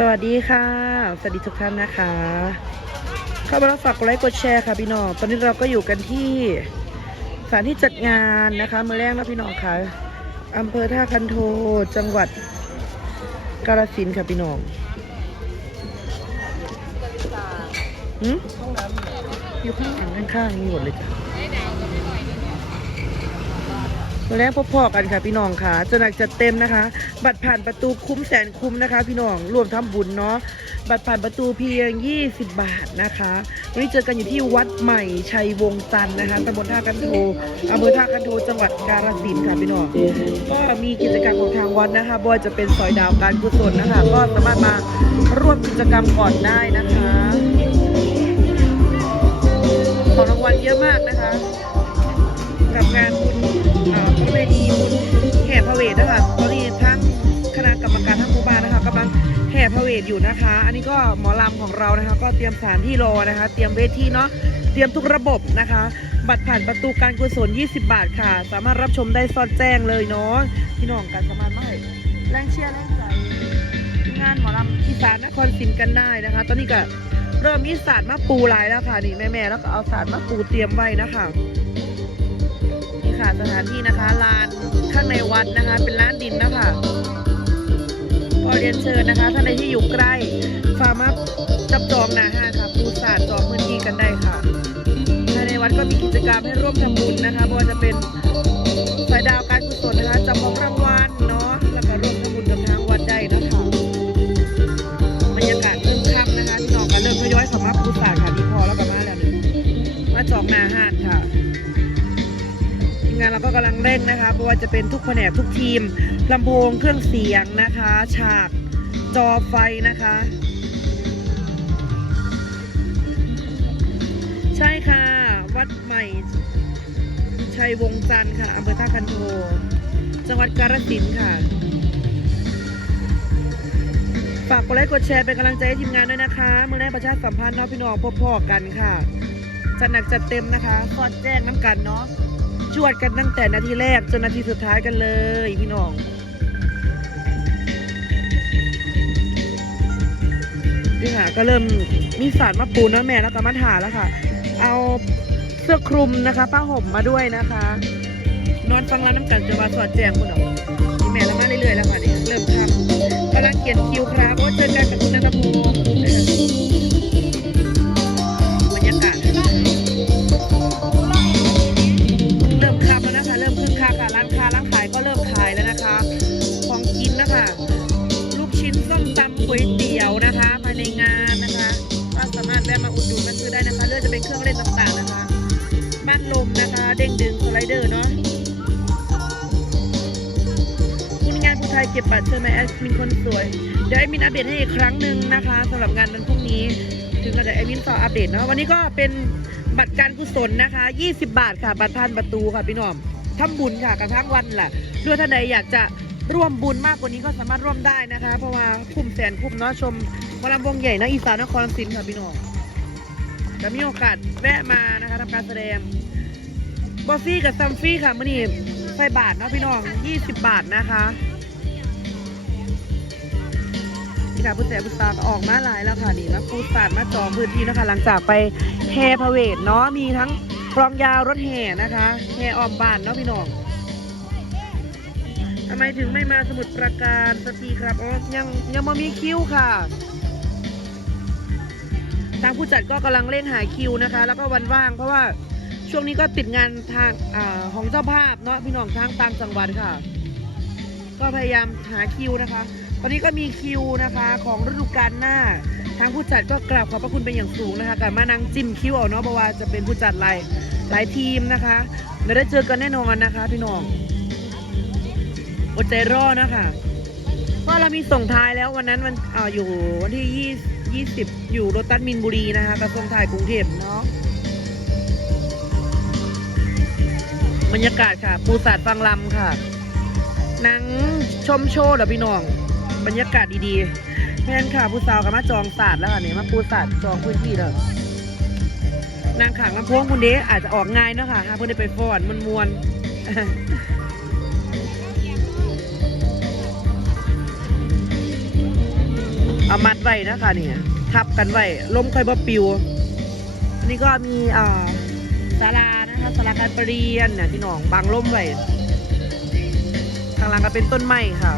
สวัสดีค่ะ สวัสดีทุกท่านนะคะ เข้ามาแล้วฝากกดไลค์กดแชร์ค่ะพี่น้อง ตอนนี้เราก็อยู่กันที่สถานที่จัดงานนะคะเมื่อแรกนะพี่น้องค่ะอำเภอท่าคันโทจังหวัดกาฬสินธุ์ค่ะพี่น้องหืมอยู่ข้างหลังข้างๆนี่หมดเลยจ้ะ แรกพบพอกันค่ะพี่น้องค่ะจะหนักจัดเต็มนะคะ บัตรผ่านประตูคุ้มแสนคุ้มนะคะ พี่น้องรวมทำบุญเนาะบัตรผ่านประตูเพียง 20 บาทนะคะวันนี้เจอกันอยู่ที่วัดใหม่ชัยวงศ์จันนะคะตำบลท่ากันโทอำเภอท่ากันโทจังหวัดกาฬสินธุ์ค่ะพี่น้องก็มีกิจกรรมของทางวัดนะคะบอยจะเป็นสอยดาวการกุศลนะคะ ก็สามารถมาร่วมกิจกรรมก่อนได้นะคะ ของรางวัลเยอะมากนะคะ กับงานบุญอ่อพระเวทีบุญแห่พระเวทนะคะตอนนี้ทั้งคณะกรรมการทั้งหมู่บ้านนะคะกำลังแห่พระเวทอยู่นะคะ อันนี้ก็หมอลำของเรานะคะ ก็เตรียมสถานที่รอนะคะ เตรียมเวทีเนาะเตรียมทุกระบบนะคะ บัตรผ่านประตูการกุศล 20 บาทค่ะ สามารถรับชมได้ซอดแจ้งเลยเนาะพี่น้องกันสมารถมาให้แรงเชียร์แรงใจงานหมอลำอีสานนครศรีกันได้นะคะ ตอนนี้ก็เริ่มมีศาสตร์มาปูลายแล้วค่ะนี่แม่ๆแล้วก็เอาศาสตร์มาปูเตรียมไว้นะคะ ค่ะสถานที่นะคะลานข้างในวัดนะคะ เป็นร้านดินนะคะพอเรียนเชิญนะคะท่านใดที่อยู่ใกล้ฟามารถจับจองนาห้างค่ะปูสาดจองพื้นที่กันได้ค่ะภายในวัดก็มีกิจกรรมให้ร่วมทำบุญนะคะไม่ว่าจะเป็นำลังเร่งนะคะไม่ว่าจะเป็นทุกแผนกทุกทีมลำโพงเครื่องเสียงนะคะ ฉากจอไฟนะคะ ใช่ค่ะ วัดใหม่ ชัยวงจันทร์ค่ะอำเภอท่าคันโทจังหวัดกาฬสินธุ์ค่ะ ฝากกดไลค์กดแชร์เป็นกำลังใจให้ทีมงานด้วยนะคะ เมื่อแรกประชาสัมพันธ์เนาะพี่น้องพบพ่อกันค่ะจัดหนักจัดเต็มนะคะสอดแจ้งน้ำกันเนาะ จวดกันตั้งแต่นาทีแรกจนนาทีสุดท้ายกันเลยพี่น้องนี่ค่ะก็เริ่มมีสารมาปูนเนาะแม่แล้วก็มาถาแล้วค่ะ เอาเสื้อคลุมนะคะผ้าห่มมาด้วยนะคะ นอนฟังร้านน้ำกันจะมาสอดแจงคุณหรอนี่แม่แล้วมาเรื่อยๆแล้วค่ะนี่เริ่มทำกำลังเขียนคิวครับโอ้เจอกัน เก็บบัตรเชิญมาแอดมินคนสวย เดี๋ยวแอดมินอัปเดตให้อีกครั้งหนึ่งนะคะสำหรับงานวันพรุ่งนี้ ถึงเราจะแอดมินต่ออัปเดตเนาะวันนี้ก็เป็นบัตรการกุศลนะคะ 20 บาทค่ะ บัตรผ่านประตูค่ะพี่น้องทำบุญค่ะกันทั้งวันแหละด้วยท่านใดอยากจะร่วมบุญมากกว่านี้ก็สามารถร่วมได้นะคะ เพราะว่าคุ้มแสนคุ้มเนาะชมหมอลำวงใหญ่นะอีสานนครศรีค่ะพี่น้องจะมีโอกาสแวะมานะคะทำการแสดงบอฟฟี่กับซัมฟี่ค่ะมื่อนี้ใส่บาทเนาะพี่น้อง 20 บาทนะคะ นี่ค่ะผู้แสบผู้สาก็ออกมาหลายแล้วค่ะนี่แล้วผู้สาดมาจองพื้นที่นะคะ หลังจากไปแห่พระเวทเนาะมีทั้งกลองยาวรถแห่นะคะแห่ออมบ้านเนาะพี่น้องทำไมถึงไม่มาสมุดประการสักทีครับอ๋อยังยังไม่มีคิวค่ะทางผู้จัดก็กำลังเร่งหาคิวนะคะ แล้วก็วันว่าง เพราะว่าช่วงนี้ก็ติดงานทางอาของเจ้าภาพเนาะพี่น้องทางต่างจังหวัดค่ะ ก็พยายามหาคิวนะคะ ตอนนี้ก็มีคิวนะคะของฤดูกาลหน้า ทางผู้จัดก็กราบขอบพระคุณเป็นอย่างสูงนะคะกับมานั่งจิ้มคิวเอาเนาะเพราะว่าจะเป็นผู้จัดหลายหลายทีมนะคะเดี๋ยวได้เจอกันแน่นอนนะคะพี่น้องอดใจรอนะคะเพราเรามีส่งท้ายแล้ววันนั้นวันอ่าอยู่วันที่ยี่ยี่สิบอยู่โรตัสมินบุรีนะคะกระทรวงถ่ายกรุงเทพเนาะบรรยากาศค่ะ ปูสาดฟังลำค่ะหนังชมโชว์เดี๋ยวพี่น้อง บรรยากาศดีๆแม่นค่ะผู้สาวกับมาจองศาสตร์แล้วค่ะเนี่ยมาปูศาสตร์จองพื้นที่แล้วนางขางลำโพงคุณเดอาจจะออกง่ายเนาะค่ะหาเพื่อนได้ไปฟอนมันมวนเอามัดไว้นะคะเนี่ยทับกันไว้ล้มค่อยบ่ปิวอันนี้ก็มีอ่าศาลานะคะศาลาการประเรียนเนี่ยพี่หนองบางล้มไว้ข้างหลังก็เป็นต้นไม้ค่ะ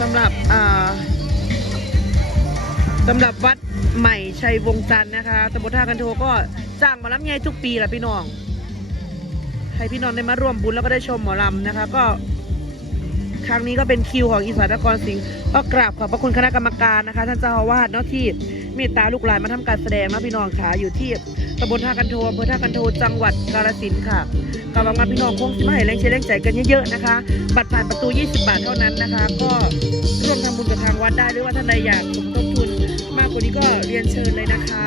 สำหรับสำหรับวัดใหม่ชัยวงจันทร์นะคะตำบลท่ากันโทก็จ้างหมาลำใหญ่ทุกปีแหละพี่น้องให้พี่น้องได้มาร่วมบุญแล้วก็ได้ชมหมอลำนะคะ ก็ครั้งนี้ก็เป็นคิวของอีสานนครศรีก็กราบขอบพระคุณคณะกรรมการนะคะ ท่านเจ้าอาวาสเนาะที่ เมตตาลูกหลานมาทำการแสดงนะพี่น้องค่ะอยู่ที่ตำบลท่ากันโทอำเภอท่ากันโทจังหวัดกาฬสินธุ์ค่ะก็หวังว่าพี่น้องคงสิมาให้แรงเชียร์แรงใจกันเยอะๆนะคะ บัตรผ่านประตู 20 บาทเท่านั้นนะคะ ก็ร่วมทำบุญกับทางวัดได้หรือว่าท่านใดอยากสมทบทุนมากกว่านี้ก็เรียนเชิญเลยนะคะ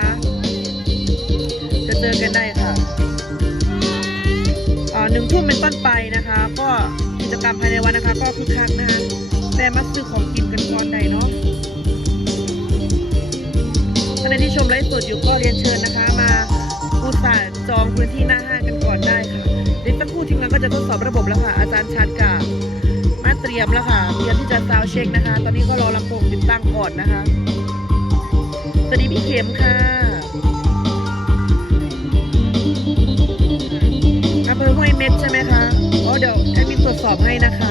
จะเจอกันได้ค่ะอ่อหนึ่งทุ่มเป็นต้นไปนะคะ ก็กิจกรรมภายในวันนะคะ ก็คึกคักนะคะแต่มาซื้อของกินกันก่อนได้เนาะ ท่านที่ชมไลฟ์สดอยู่ก็เรียนเชิญนะคะ มาอุตส่าห์จองพื้นที่หน้าห้างกันก่อนได้ค่ะเดี๋ยวสักครู่ทีมงานก็จะทดสอบระบบแล้วค่ะอาจารย์ชัดกับมาเตรียมแล้วค่ะเตรียมที่จะซาวเช็คนะคะ ตอนนี้ก็รอลำโพงติดตั้งก่อนนะคะสวัสดีพี่เข็มค่ะอำเภอห้วยเม็ดใช่ไหมคะอ๋อเดี๋ยวแอดมินตรวจสอบให้นะคะ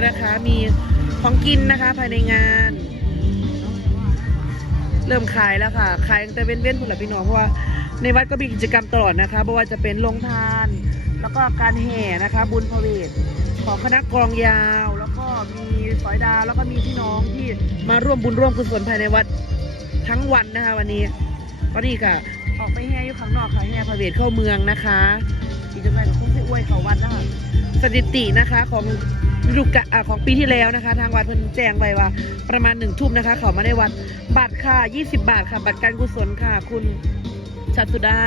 แล้วนะคะ มีของกินนะคะ ภายในงาน เริ่มขายแล้วค่ะ ขายตั้งแต่เว้นๆพุ่นแหละพี่น้องเพราะว่าในวัดก็มีกิจกรรมตลอดนะคะไม่ว่าจะเป็นลงทาน แล้วก็การแห่นะคะ บุญพระเวทของคณะกลองยาว แล้วก็มีสอยดาวแล้วก็มีพี่น้องที่มาร่วมบุญร่วมกุศลภายในวัดทั้งวันนะคะ วันนี้ก็นี่ค่ะ ออกไปแห่อยู่ข้างนอกค่ะแห่พระเวทเข้าเมืองนะคะที่จังหวัดของคุณสิอวยเขาวัดนะคะสถิตินะคะของ ฤดูกาลของปีที่แล้วนะคะ ทางวัดเพิ่นแจ้งไว้ว่าประมาณหนึ่งทุ่มนะคะ เขามาในวัดบัตรค่ะ 20 บาทค่ะบัตรการกุศลค่ะ คุณชัดสุดา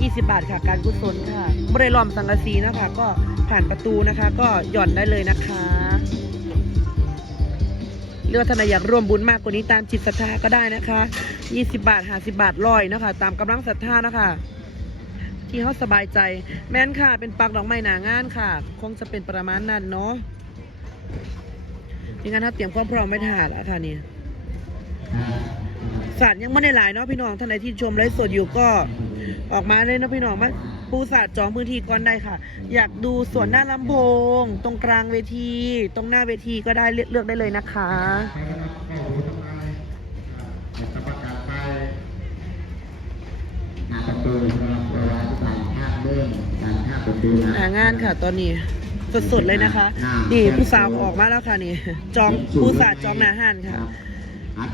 20 บาทค่ะ การกุศลค่ะบริลอมสังกะสีนะคะ ก็ผ่านประตูนะคะ ก็หย่อนได้เลยนะคะหรือว่าท่านอยากร่วมบุญมากกว่านี้ตามจิตศรัทธาก็ได้นะคะ 20 บาท 50 บาทร้อยนะคะ ตามกำลังศรัทธานะคะ ที่เขาสบายใจ แม่นค่ะ เป็นปักดอกไม้หนางานค่ะ คงจะเป็นประมาณนั้นเนาะยังงั้นถ้าเตรียมความพร้อมไม่ถ่าแล้วค่ะนี่สัตว์ยังไม่ได้หลายเนาะพี่น้องท่านใดที่ชมไลฟ์สดอยู่ก็ออกมาเลยนะพี่น้องมาปูสัตว์จองพื้นที่ก่อนได้ค่ะ อยากดูส่วนหน้าลำโพงตรงกลางเวที ตรงหน้าเวทีก็ได้เลือกได้เลยนะคะประตูนะครับเวลาที่ หางานค่ะตอนนี้สดๆเลยนะคะ นี่ผู้สาวออกมาแล้วค่ะนี่ จองผู้สาวจองหนาห้านค่ะ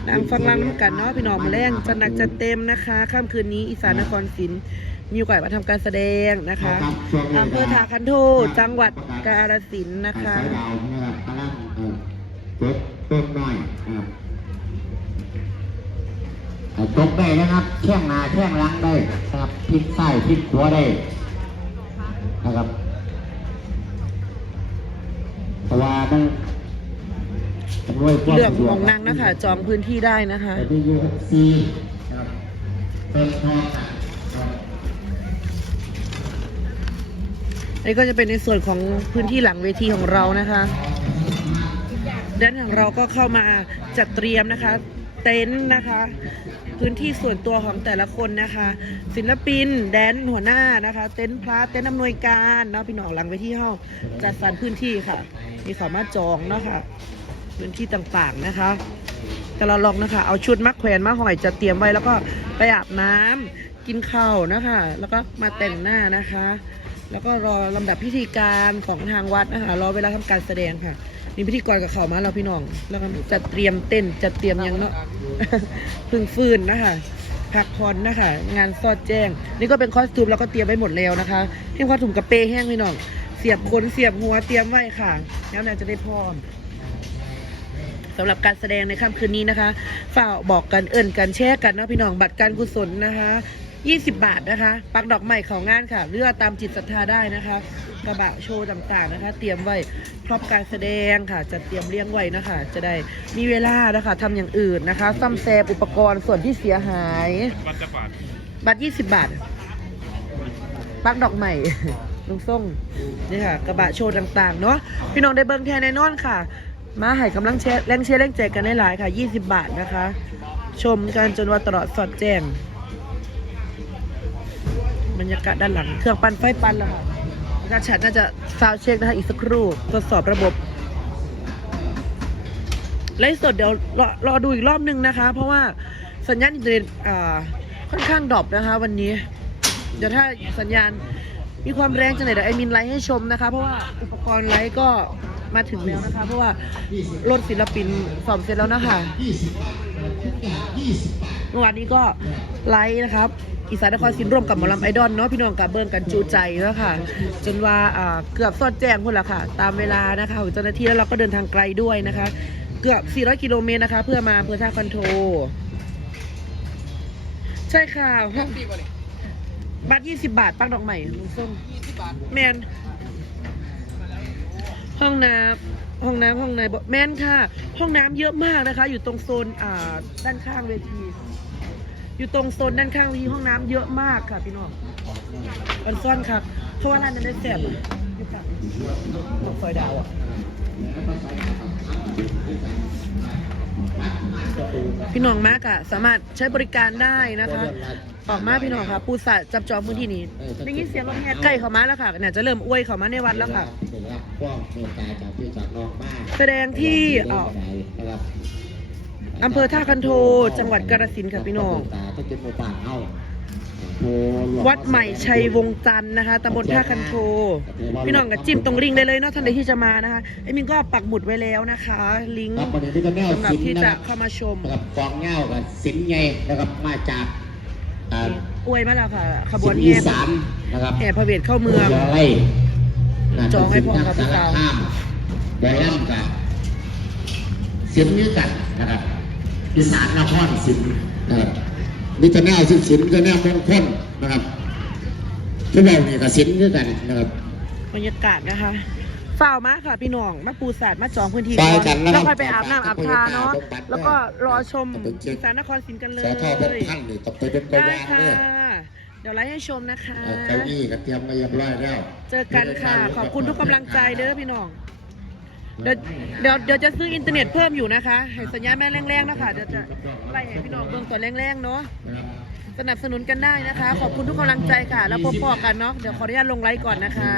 นางฟังรังน้ำกันเนาะพี่น้องมาแรงจัดหนักจัดเต็มนะคะค่ำคืนนี้อีสานนครศรีมีโอกาสมาทำการแสดงนะคะอำเภอทาคันโทจังหวัดกาฬสินธุ์นะคะสายดาวนะครับกำลังเอ่อเจ็บเต้นน้อยนะครับเอ่อตกได้นะครับเที่ยงหนาเที่ยงหลังได้นะครับพลิกซ้ายพลิกขวาได้ มันอำนวยความเลือกสะดขวองนางนะคะ จองพื้นที่ได้นะคะแต่ที่ยูซีครับเป็นทองครับอันนี้ก็จะเป็นในส่วนของพื้นที่หลังเวทีของเรานะคะด้านของเราก็เข้ามาจัดเตรียมนะคะ เต็นท์นะคะ พื้นที่ส่วนตัวของแต่ละคนนะคะ ศิลปิน แดนหัวหน้านะคะ เต็นท์พระเต็นท์อำนวยการเนาะพี่น้องหลังเวทีเฮาจัดสรรพื้นที่ค่ะ มีสามารถจองเนาะค่ะพื้นที่ต่างๆนะคะแต่เราลองนะคะ เอาชุดมักแขวนมาห่อยจะเตรียมไว้แล้วก็ไปอาบน้ำกินข้าวนะคะ แล้วก็มาแต่งหน้านะคะ แล้วก็รอลำดับพิธีการของทางวัดนะคะ รอเวลาทำการแสดงค่ะ มีพิธีกรกับเขามาเราพี่น้อง แล้วก็จัดเตรียมเต้นจัดเตรียมยังเนาะพึ่งฟื้นนะคะพักผ่อนนะคะ งานซอดแจ้ง นี่ก็เป็นคอสตูมเราก็เตรียมไว้หมดแล้วนะคะที่คอสตูมกระเปแห้งพี่น้อง เสียบขนเสียบหัวเตรียมไว้ค่ะ แล้วนายจะได้พร้อมสำหรับการแสดงในค่ำคืนนี้นะคะฝาบอกกันเอิ่นกันแชร์กันนะพี่น้องบัตรการกุศลนะคะ 20 บาทนะคะ ปักดอกใหม่ของงานค่ะ เลือกตามจิตศรัทธาได้นะคะ กระบะโชว์ต่างๆนะคะ เตรียมไว้พร้อมการแสดงค่ะ จะเตรียมเลี้ยงไว้นะคะ จะได้มีเวลานะคะทำอย่างอื่นนะคะ ซ่อมแซมอุปกรณ์ส่วนที่เสียหาย บัตรจะบาทบัตร 20 บาท ปักดอกใหม่ ลุงส่งนี่ค่ะ กระบะโชว์ต่างๆ เนาะพี่น้องได้เบิ้งแทนแน่นอนค่ะ มาให้กำลังเชียร์แรงเชียร์แรงใจกันได้หลายๆค่ะ 20 บาทนะคะ ชมกันจนว่าตลอดสอดแจ้งบ รยากาศด้านหลัง เครื่องปั่นไฟปั่นแล้วค่ะอาจารย์ฉัดน่าจะซาวเช็คนะคะอีกสักครู่ทดสอบระบบไลฟ์สดเดี๋ยวรอรอดูอีกรอบนึงนะคะ เพราะว่าสัญญาณอินเทอร์เน็ตอ่าค่อนข้างดรอปนะคะ วันนี้ เดี๋ยวถ้าสัญญาณมีความแรงจังไหนเดี๋ยวไอมินไลฟ์ให้ชมนะคะ เพราะว่าอุปกรณ์ไลฟ์ก็มาถึงแล้วนะคะ เพราะว่ารถศิลปินสอบเสร็จแล้วนะคะเมื่อวานนี้ก็ไลฟ์นะครับ อีสานนครศิลป์ร่วมกับหมอลำไอดอลเนาะพี่น้องกับเบิร์นกันจูใจแล้วค่ะ จนว่าอ่าเกือบสอดแจ้งพุ่นละค่ะ ตามเวลานะคะของเจ้าหน้าที่แล้วเราก็เดินทางไกลด้วยนะคะ เกือบ 400 กิโลเมตรนะคะ เพื่อมาอำเภอท่าคันโทใช่ค่ะห้องบัตร20 บาทปักดอกใหม่ลุงส้มแมนห้องน้ำห้องน้ำห้องในบ่แมนค่ะ ห้องน้ำเยอะมากนะคะ อยู่ตรงโซนอ่าด้านข้างเวที อยู่ตรงโซนด้านข้างเวทีห้องน้ำเยอะมากค่ะพี่น้องอันซ่อนครับเพราะว่าร้านนั้นได้แซ่บอะอยู่ฝั่งตรงซอยดาวอะพี่น้องมากอะสามารถใช้บริการได้นะคะ ออกมาพี่น้องค่ะ ปูสะจับจองพื้นที่นี้ได้ยินเสียงรถแห่ใกล้เข้ามาแล้วค่ะเนี่ยจะเริ่มอวยเข้ามาในวัดแล้วค่ะเป็นรับกว้างเมตตาจากพี่จากน้องมากแสดงที่เอ่อนะครับ อำเภอท่าคันโท จังหวัดกาฬสินธุ์ค่ะพี่น้องตาต้องเป็นหมู่บ้านเฮาโพหลวงวัดใหม่ชัยวงจันทร์นะคะตำบลท่าคันโท พี่น้องก็จิ้มตรงลิงก์ได้เลยเนาะท่านใดที่จะมานะคะไอ้มินก็ปักหมุดไว้แล้วนะคะ ลิงก์ครับวันนี้ที่ก็แนวสำหรับสินที่นะจะครับเข้ามาชมนะครับกองเงากับสินใหญ่นะครับมาจากอ่าอวยมาแล้วค่ะ ขบสิวนนอีแห่สานนะครับแห่พระเวทเข้าเมืองไล่จองให้พ่อครับพี่สาวข้ามไดล่ำกับสินนี้กันนะครับ อีสานนครสินนะครับมีแต่แนวสินสินมีแต่แนวมงคลนะครับที่เราเนี่ยกับสินด้วยกันนะครับบรรยากาศนะคะฝ่าวมาค่ะพี่น้อง มาปูสาดมาจองพื้นที่ไปกันนะครับแล้วค่อยไปอาบน้ำอาบทาเนาะไปกันแล้วก็รอชมไปเช็คอีสานนครศรีกันเลสยทบกท่านนี่ต้องไปเป็นตัวได้อย่างค่ะเนี่ยเดี๋ยวไลฟ์ให้ชมนะคะเอ่อเก้าอี้ก็เตรียมมาเรียบร้อยแล้ว เจอกันค่ะ ขอบคุณทุกกำลังใจเด้อพี่น้อง เดี๋ยวเดี๋ยวเดี๋ยวจะซื้ออินเทอร์เน็ตเพิ่มอยู่นะคะให้สัญญาณแม่แรงๆนะคะเดี๋ยวจะไล่ให้พี่น้องเบิ่งตัวแรงๆเนาะสนับสนุนกันได้นะคะ ขอบคุณทุกกำลังใจค่ะ แล้วพบปอกันเนาะเดี๋ยวขออนุญาตลงไลฟ์ก่อนนะคะ